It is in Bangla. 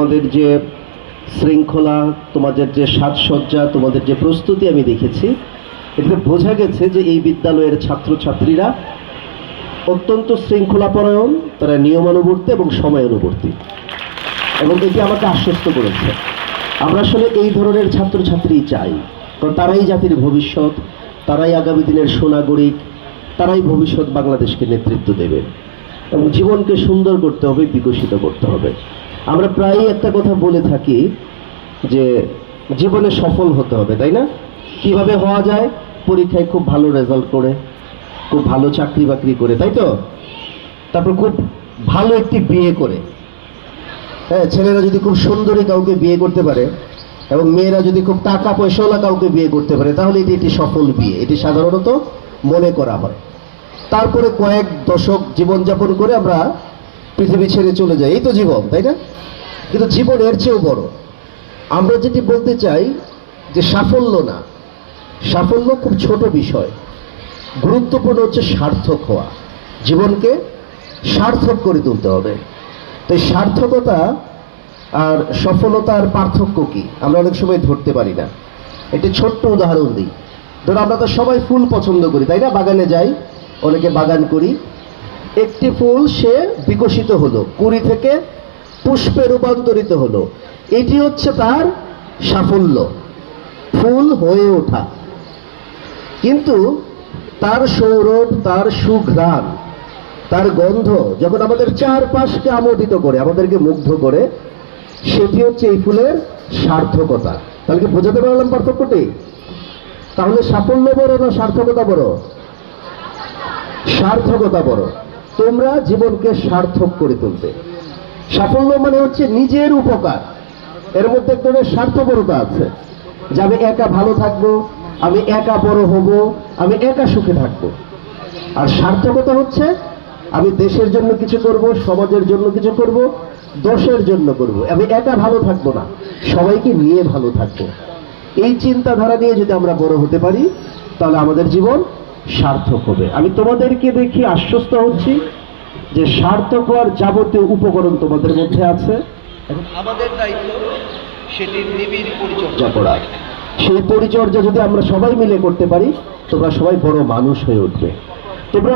তোমাদের যে শৃঙ্খলা, তোমাদের যে সাজসজ্জা, তোমাদের যে প্রস্তুতি আমি দেখেছি এতে বোঝা গেছে যে এই বিদ্যালয়ের ছাত্রছাত্রীরা অত্যন্ত শৃঙ্খলাপরায়ণ, তারা নিয়মানুবর্তী এবং সময়ানুবর্তী। এবং এটি আমাকে আশ্বস্ত করেছে। আমরা আসলে এই ধরনের ছাত্রছাত্রী চাই, কারণ তারাই জাতির ভবিষ্যৎ, তারাই আগামী দিনের সোনাগরিক, তারাই ভবিষ্যৎ বাংলাদেশকে নেতৃত্ব দেবে। এবং জীবনকে সুন্দর করতে হবে, বিকশিত করতে হবে। আমরা প্রায়ই একটা কথা বলে থাকি যে জীবনে সফল হতে হবে, তাই না? কীভাবে হওয়া যায়? পরীক্ষায় খুব ভালো রেজাল্ট করে, খুব ভালো চাকরি বাকরি করে, তাই তো? তারপর খুব ভালো একটি বিয়ে করে। হ্যাঁ ছেলেরা যদি খুব সুন্দরী কাউকে বিয়ে করতে পারে এবং মেয়েরা যদি খুব টাকা পয়সাওয়ালা কাউকে বিয়ে করতে পারে, তাহলে এটি একটি সফল বিয়ে। এটি সাধারণত মনে করা হয়। তারপরে কয়েক দশক জীবনযাপন করে আমরা পৃথিবী ছেড়ে চলে যাই এই তো জীবন, তাই না? কিন্তু জীবন এর চেয়েও বড়। আমরা যেটি বলতে চাই যে সাফল্য না, সাফল্য খুব ছোট বিষয়। গুরুত্বপূর্ণ হচ্ছে সার্থক হওয়া। জীবনকে সার্থক করে তুলতে হবে। তো এই সার্থকতা আর সফলতার পার্থক্য কি? আমরা অনেক সময় ধরতে পারি না। একটি ছোট্ট উদাহরণ দিই। ধরো আমরা তো সবাই ফুল পছন্দ করি, তাই না? বাগানে যাই, অনেকে বাগান করি একটি ফুল সে বিকশিত হলো, কুড়ি থেকে পুষ্পে রূপান্তরিত হলো। এটি হচ্ছে তার সাফল্য। ফুল হয়ে ওঠা। কিন্তু তার সৌরভ, তার সুঘ্রাণ, তার গন্ধ যখন আমাদের চারপাশকে আমোদিত করে, আমাদেরকে মুগ্ধ করে, সেটি হচ্ছে এই ফুলের সার্থকতা। তাহলে কি বোঝাতে পারলাম পার্থক্যটি? তাহলে সাফল্য বড় না সার্থকতা বড়? সার্থকতা বড়। তোমরা জীবনকে সার্থক করে তুলবে। সাফল্য মানে হচ্ছে নিজের উপকার। এর মধ্যে এক ধরনের স্বার্থপরতা আছে। যে আমি একা ভালো থাকব, আমি একা বড় হব, আমি একা সুখে থাকব। আর সার্থকতা হচ্ছে, আমি দেশের জন্য কিছু করব, সমাজের জন্য কিছু করব দশের জন্য করব। আমি একা ভালো থাকব না, সবাইকে নিয়ে ভালো থাকব। এই চিন্তাধারা নিয়ে যদি আমরা বড় হতে পারি, তাহলে আমাদের জীবন সার্থক হবে। আমি তোমাদেরকে দেখি আশ্বস্ত হচ্ছি যে সার্থক হওয়ার যাবতীয় উপকরণ তোমাদের মধ্যে আছে। আমাদের দায়িত্ব সেটির নিবিড় পরিচর্যা করা। সেই পরিচর্যা যদি আমরা সবাই মিলে করতে পারি তোমরা সবাই বড় মানুষ হয়ে উঠবে। তোমরা